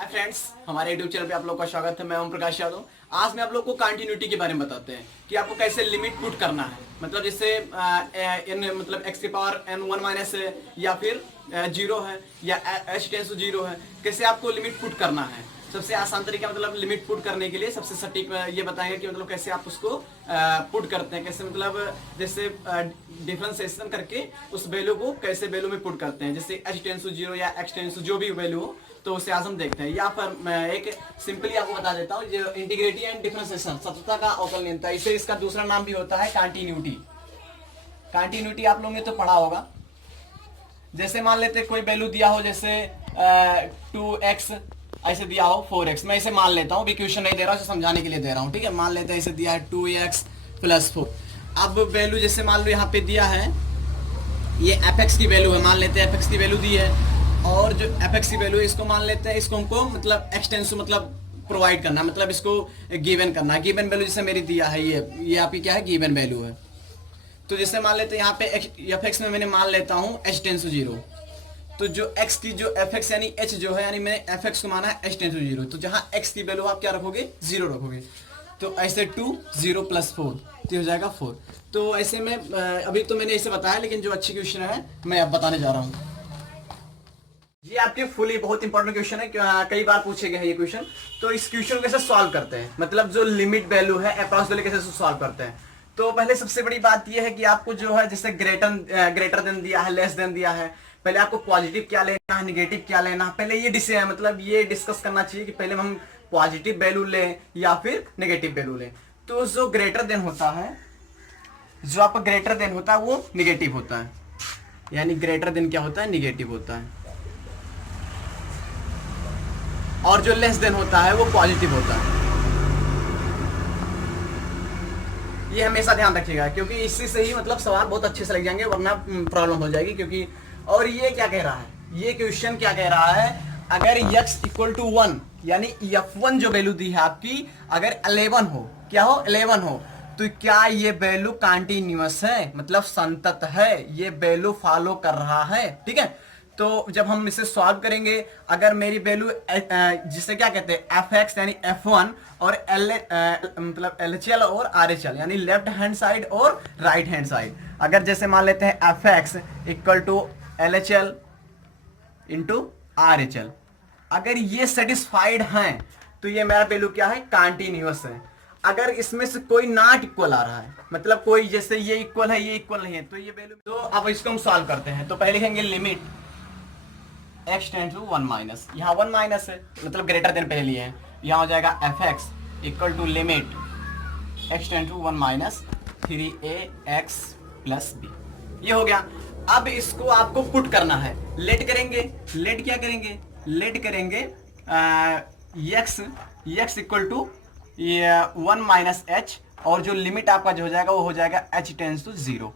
Hi friends, हमारे YouTube channel पे आप लोग का स्वागत है। मैं ओम प्रकाश यादव। आज मैं आप लोग को कंटिन्यूटी के बारे में बताते हैं कि आपको कैसे लिमिट पुट करना है। मतलब जैसे n मतलब x की पावर n1 माइनस है या फिर जीरो है या h टेंस टू जीरो है, कैसे आपको लिमिट पुट करना है। सबसे आसान तरीका मतलब लिमिट पुट करने के लिए सबसे सटीक ये बताएंगे कि मतलब कैसे आप उसको पुट करते हैं, कैसे मतलब जैसे डिफरेंशिएशन करके उस वैल्यू को कैसे वैल्यू में पुट करते हैं। जैसे h टेंस टू जीरो या x टेंस टू जो भी वैल्यू हो तो उसे आज हम देखते हैं। यहाँ पर मैं एक सिंपली आपको बता देता हूँ, जो इंटीग्रेटी एंड डिफरेंशिएशन सततता का अवकलनीयता, इसे इसका दूसरा नाम भी होता है कंटिन्यूटी। कंटिन्यूटी आप लोगों ने तो पढ़ा होगा। जैसे मान लेते कोई वैल्यू दिया हो, जैसे 2x ऐसे दिया हो 4x, मैं इसे मान लेता हूँ, अभी क्वेश्चन नहीं दे रहा हूँ, इसे समझाने के लिए दे रहा हूँ। ठीक है, मान लेते हैं इसे दिया है 2x प्लस 4। अब वैल्यू जैसे मान लो यहाँ पे दिया है ये fx की वैल्यू है, मान लेते हैं fx की वैल्यू दी है, और जो fx की वैल्यू है इसको मान लेते हैं, इसको हमको मतलब एक्सटेंस मतलब प्रोवाइड करना, मतलब इसको गिवन करना है। गिवन वैल्यू जैसे मेरी दिया है ये आपकी क्या है, गिवन वैल्यू है। तो जैसे मान लेते हैं यहाँ पे fx में मैंने मान लेता हूँ h टेंस टू जीरो, तो जो x की जो fx यानी h जो है, यानी मैंने fx को माना है h टेंस टू जीरो, तो जहाँ x की वैल्यू आप क्या रखोगे, जीरो रखोगे। तो ऐसे 2 0 प्लस 4 तो हो जाएगा 4। तो ऐसे में अभी तो मैंने इसे बताया, लेकिन जो अच्छी क्वेश्चन है मैं अब बताने जा रहा हूँ। ये आपके फुली बहुत इंपॉर्टेंट क्वेश्चन है, कई बार पूछे गए हैं ये क्वेश्चन। तो इस क्वेश्चन को कैसे सॉल्व करते हैं, मतलब जो लिमिट वैल्यू है अप्रॉक्स वैल्यू कैसे सॉल्व करते हैं। तो पहले सबसे बड़ी बात ये है कि आपको जो है जैसे ग्रेटर देन दिया है, लेस देन दिया है, पहले आपको पॉजिटिव क्या लेना है, निगेटिव क्या लेना है, पहले ये मतलब ये डिस्कस करना चाहिए कि पहले हम पॉजिटिव वैल्यू लें या फिर नेगेटिव वैल्यू लें। तो जो ग्रेटर देन होता है, जो आपका ग्रेटर देन होता है वो निगेटिव होता है, यानी ग्रेटर देन क्या होता है, निगेटिव होता है। और जो लेस देन होता है वो पॉजिटिव होता है। ये हमेशा ध्यान रखिएगा, क्योंकि इसी से ही मतलब सवाल बहुत अच्छे से लग जाएंगे, वरना प्रॉब्लम हो जाएगी। क्योंकि और ये क्या कह रहा है, ये क्वेश्चन क्या कह रहा है, अगर x इक्वल टू 1 यानी f1 जो वैल्यू दी है आपकी, अगर 11 हो, क्या हो 11 हो, तो क्या ये वैल्यू कंटिन्यूअस है, मतलब संतत है, ये वैल्यू फॉलो कर रहा है। ठीक है, तो जब हम इसे सॉल्व करेंगे, अगर मेरी वैल्यू जिसे क्या कहते हैं fx यानी f1 और मतलब LHL और RHL यानी लेफ्ट हैंड साइड और राइट हैंड साइड, अगर जैसे मान लेते हैं fx equal to LHL into RHL, अगर ये सेटिस्फाइड हैं तो ये मेरा वैल्यू क्या है, कंटिन्यूअस है। अगर इसमें से कोई नॉट इक्वल आ रहा है, मतलब कोई जैसे ये इक्वल है ये इक्वल नहीं है, तो ये वैल्यू, तो अब इसको हम सॉल्व करते हैं। तो पहले लिखेंगे limit x tend to 1 minus, यहाँ 1 माइनस है मतलब ग्रेटर देन पहले लिए हैं, यहाँ हो जाएगा fx equal to limit x tend to 1 minus 3ax plus b, ये हो गया। अब इसको आपको पुट करना है, लेट करेंगे, लेट क्या करेंगे, लेट करेंगे x equal to 1 minus h, और जो लिमिट आपका जो हो जाएगा वो हो जाएगा h टेंस टू 0,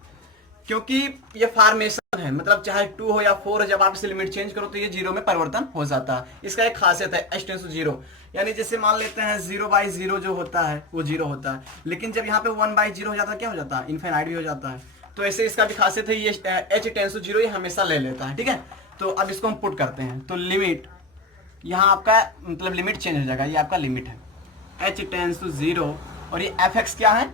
क्योंकि ये फॉर्मेशन है, मतलब चाहे 2 हो या 4 हो, जब आप इसे लिमिट चेंज करो तो ये 0 में परिवर्तन हो जाता है। इसका एक खासियत है h टेंस टू 0, यानी जैसे मान लेते हैं 0/0 जो होता है वो 0 होता है, लेकिन जब यहाँ पे 1/0 हो जाता है क्या हो जाता है, इनफाइनाइट भी हो जाता है। तो ऐसे इसका भी खासियत है, ये h टेंस टू 0 ये हमेशा ले लेता है। ठीक है, तो अब इसको हम पुट करते हैं, तो लिमिट यहाँ आपका मतलब लिमिट चेंज हो जाएगा, ये आपका लिमिट है h टेंस टू 0, और ये fx क्या है,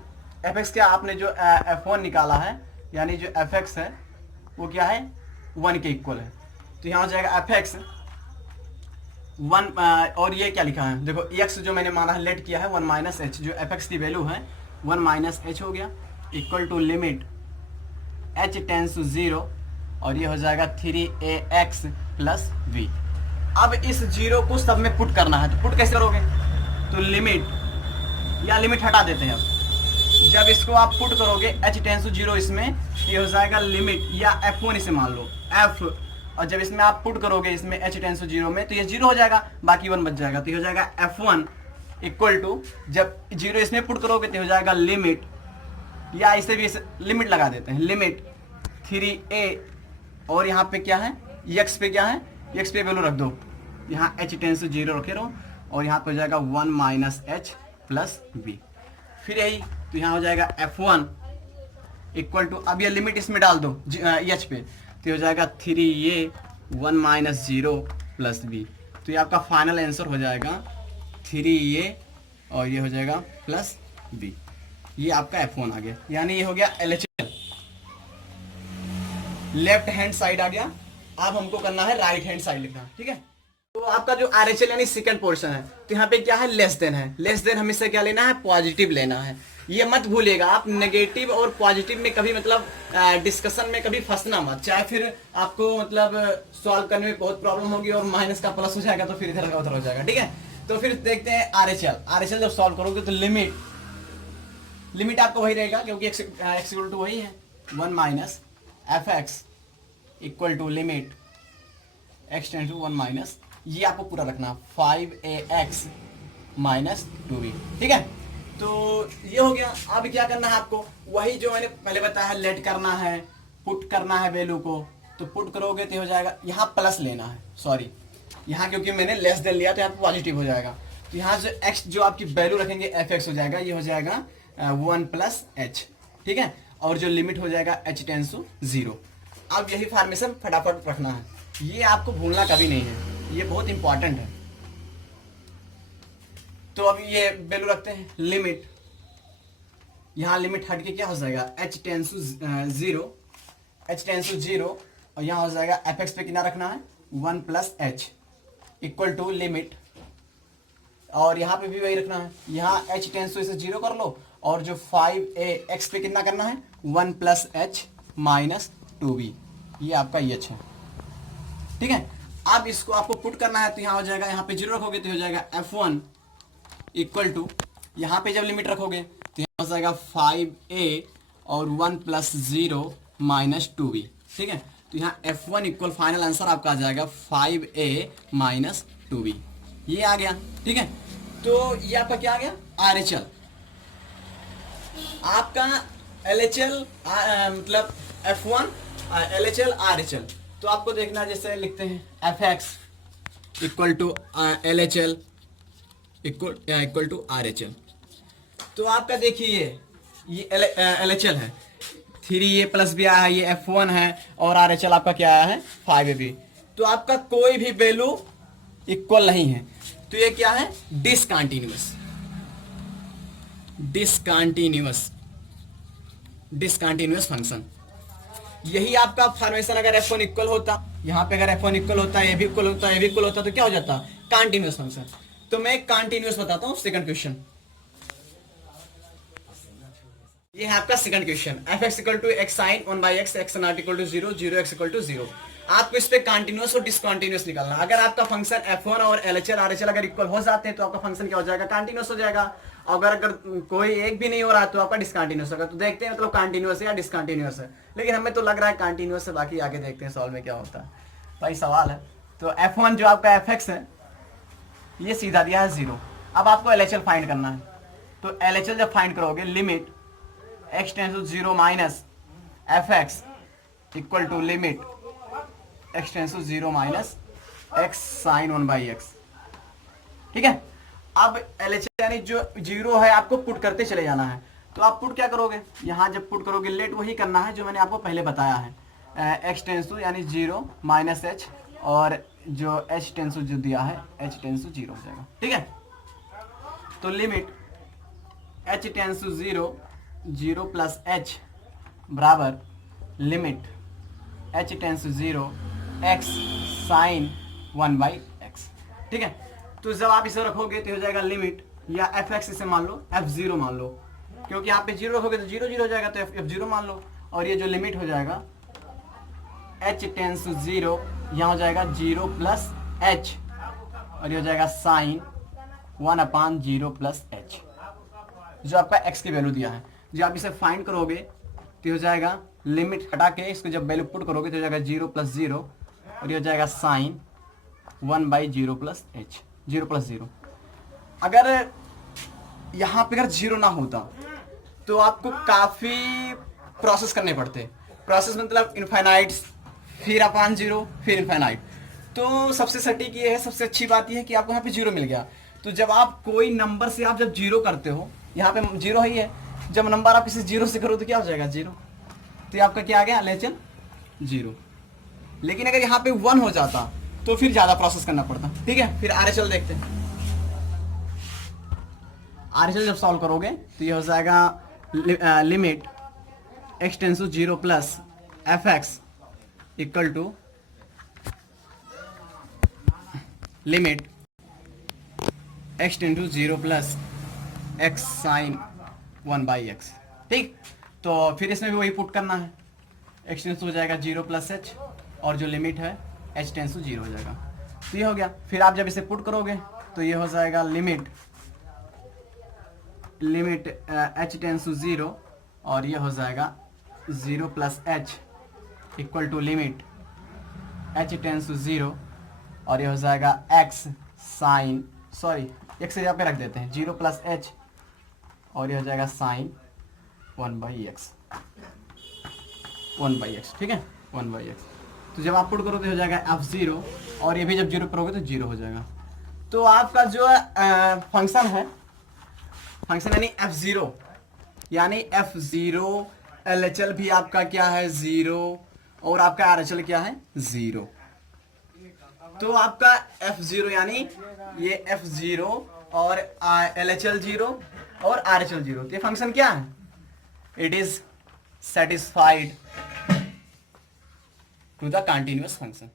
fx क्या आपने जो f1 निकाला है, यानी जो fx है वो क्या है 1 के इक्वल है, तो यहाँ हो जाएगा fx 1, और ये क्या लिखा है देखो, x जो मैंने माना है लेट किया है 1 माइनस h, जो fx की वैल्यू है 1 माइनस h हो गया, equal to limit h tends to 0, और ये हो जाएगा 3ax प्लस b। अब इस 0 को सब में पुट करना है, तो पुट कैसे करोगे, तो लिमिट या लिमिट हटा देते हैं। अब जब इसको आप पुट करोगे h टेंस टू 0 इसमें, ये हो जाएगा लिमिट या f1 इसे मान लो f, और जब इसमें आप पुट करोगे इसमें h टेंस टू 0 में, तो ये 0 हो जाएगा, बाकी 1 बच जाएगा, तो ये हो जाएगा f1 इक्वल टू, जब 0 इसमें पुट करोगे तो हो जाएगा लिमिट, या इसे भी लिमिट लगा देते हैं, लिमिट 3a, और यहाँ पे क्या है x पे क्या है, x पे वैल्यू रख दो, यहाँ h टेंस टू 0 रखे रहो, और यहाँ पे हो जाएगा 1 माइनस h प्लस b, फिर यही, तो यहाँ हो जाएगा f1 इक्वल टू, अब ये लिमिट इसमें डाल दो h पे, तो हो जाएगा 3a 1 माइनस 0 प्लस b, तो ये आपका फाइनल आंसर हो जाएगा 3a और ये हो जाएगा प्लस b। ये आपका F1 आ गया, यानी ये हो गया LHL, लेफ्ट हैंड साइड आ गया। अब हमको करना है राइट हैंड साइड लिखना, ठीक है। तो आपका जो RHL यानी सेकंड पोर्शन है, तो यहाँ पे क्या है, लेस देन है। लेस देन हमेशा क्या लेना है, पॉजिटिव लेना है। ये मत भूलिएगा आप, नेगेटिव और पॉजिटिव में कभी मतलब डिस्कशन में कभी फंसना मत, चाहे फिर आपको मतलब सॉल्व करने में बहुत प्रॉब्लम होगी और माइनस का प्लस हो जाएगा तो फिर इधर का उधर हो जाएगा, ठीक है। तो फिर देखते हैं RHL जब सॉल्व करोगे तो लिमिट आपको वही रहेगा, क्योंकि x इक्वल टू वही है 1 minus fx equal to limit x tend to 1 minus, ये आपको पूरा रखना 5ax माइनस 2b, ठीक है। तो ये हो गया। अब क्या करना है आपको, वही जो मैंने पहले बताया, लेट करना है, पुट करना है वैल्यू को। तो पुट करोगे तो हो जाएगा, यहाँ प्लस लेना है, सॉरी यहाँ क्योंकि मैंने लेस देन लिया तो यहाँ पे पॉजिटिव हो जाएगा। तो यहाँ जो x जो आपकी वैल्यू रखेंगे fx हो जाएगा, ये हो जाएगा 1 प्लस h, ठीक है। और जो लिमिट हो जाएगा h टेंस टू 0। अब यही फॉर्मेशन फटाफट रखना है, ये आपको भूलना कभी नहीं है, ये बहुत इंपॉर्टेंट है। तो अब ये वैल्यू रखते हैं, लिमिट, यहाँ लिमिट हट के क्या हो जाएगा, h टेंस टू 0, और यहाँ हो जाएगा fx पे कितना रखना है 1 plus h equal to limit, और यहाँ पे भी वही रखना है, यहाँ h टेंस टू इसे 0 कर लो, और जो 5ax पे कितना करना है 1 प्लस h माइनस 2b, ये आपका h है, ठीक है। अब इसको आपको पुट करना है, तो यहाँ हो जाएगा, यहाँ पे 0 रखोगे तो हो जाएगा f1 इक्वल टू, यहाँ पे जब लिमिट रखोगे तो यहाँ हो जाएगा 5a और 1 प्लस 0 माइनस 2b, ठीक है। तो यहाँ f1 इक्वल फाइनल आंसर आपका आ जाएगा 5a माइनस 2b, ये आ गया, ठीक है। तो ये आपका क्या आ गया, RHL। आपका LHL मतलब F1 LHL RHL। तो आपको देखना, जैसे लिखते हैं fx equal to LHL equal to RHL। तो आपका देखिए ये LHL है, 3a प्लस भी आया है, ये F1 है, और RHL आपका क्या आया है 5ab। तो आपका कोई भी वैल्यू इक्वल नहीं है, तो ये क्या है, डिसकंटीन्यूअस फंक्शन। यही आपका फॉर्मेशन, अगर F1 इक्वल होता, यहाँ पे अगर F1 इक्वल होता, ये भी इक्वल होता, ये भी इक्वल होता, तो क्या हो जाता, कंटीन्यूअस फंक्शन। तो मैं कंटीन्यूअस बताता हूँ सेकंड क्वेश्चन। ये है आपका second question, fx equal to x sine 1/x, x not equal to 0, 0x equal to 0। आपको इस पे कंटीन्यूअस और डिसकंटीन्यूअस निकालना। अगर आपका फंक्शन F1 और LHL RHL अगर इक्वल हो जाते हैं तो आपका फंक्शन क्या हो जाएगा, कंटीन्यूअस हो जाएगा। अगर कोई एक भी नहीं हो रहा तो आपका डिसकंटीन्यूअस होगा। तो देखते हैं मतलब कंटीन्यूअस है या डिसकंटीन्यूअस है, लेकिन हमें तो लग रहा है कंटीन्यूअस है, बाकी आगे देखते हैं सॉल्व में क्या होता है। भाई सवाल है, तो F1 जो आपका fx है ये सीधा दिया है 0। अब आपको LHL फाइंड करना है, तो LHL जब फाइंड करोगे, limit x tends to 0 minus fx equal to limit x tends to 0 minus x sine 1/x, ठीक है। अब LHL यानी जो 0 है आपको पुट करते चले जाना है। तो आप पुट क्या करोगे, यहाँ जब पुट करोगे लेट वही करना है जो मैंने आपको पहले बताया है, x टेंस टू यानी 0 माइनस h, और जो h टेंस टू जो दिया है h टेंस टू 0 हो जाएगा, ठीक है। तो limit h tends to 0 plus h बराबर limit h tends to 0 x sine 1/x, ठीक है। तो जब आप इसे रखोगे तो हो जाएगा लिमिट, या fx इसे मान लो f0 मान लो, क्योंकि यहाँ पे 0 रखोगे तो 0 0 हो जाएगा, तो f0 मान लो। और ये जो लिमिट हो जाएगा h टेंस टू 0, यहाँ हो जाएगा 0 प्लस h, और ये हो जाएगा साइन 1/0 प्लस h, जो आपका x की वैल्यू दिया है। जो आप इसे फाइंड करोगे तो हो जाएगा, लिमिट हटा के इसको जब वैल्यू पुट करोगे तो हो जाएगा 0 प्लस 0, और ये हो जाएगा साइन 1/0 प्लस h, 0 प्लस 0। अगर यहाँ पे अगर 0 ना होता तो आपको काफ़ी प्रोसेस करने पड़ते। प्रोसेस मतलब इनफाइनाइट, फिर अपान 0, फिर इनफाइनाइट। तो सबसे सटीक ये है, सबसे अच्छी बात ये है कि आपको यहाँ पे 0 मिल गया। तो जब आप कोई नंबर से आप जब 0 करते हो, यहाँ पे 0 ही है, जब नंबर आप इसे 0 से करो तो क्या हो जाएगा 0, तो आपका क्या आ गया LHL 0। लेकिन अगर यहाँ पे 1 हो जाता तो फिर ज्यादा प्रोसेस करना पड़ता। ठीक है, फिर RHL देखते हैं। RHL जब सॉल्व करोगे तो ये हो जाएगा limit x tends to 0 plus fx equal to limit x tends to 0 plus x sine 1/x। ठीक, तो फिर इसमें भी वही पुट करना है। x टेंस हो जाएगा 0 प्लस h और जो लिमिट है h टेंस टू 0 हो जाएगा। तो ये हो गया। फिर आप जब इसे पुट करोगे तो ये हो जाएगा लिमिट h टेंस टू 0 और ये हो जाएगा 0 plus h equal to limit h tends to 0 और ये हो जाएगा x साइन, सॉरी x यहाँ पे रख देते हैं, 0 प्लस h और ये हो जाएगा साइन 1/x। ठीक है, 1/x। तो जब आप पुट करो तो हो जाएगा f0 और ये भी जब 0 करोगे तो 0 हो जाएगा। तो आपका जो फंक्शन है, फंक्शन यानी f0 LHL भी आपका क्या है 0 और आपका RHL क्या है 0। तो आपका f0 यानी ये f0 और LHL 0 और RHL 0, तो ये फंक्शन क्या है, it is satisfied to the continuous function.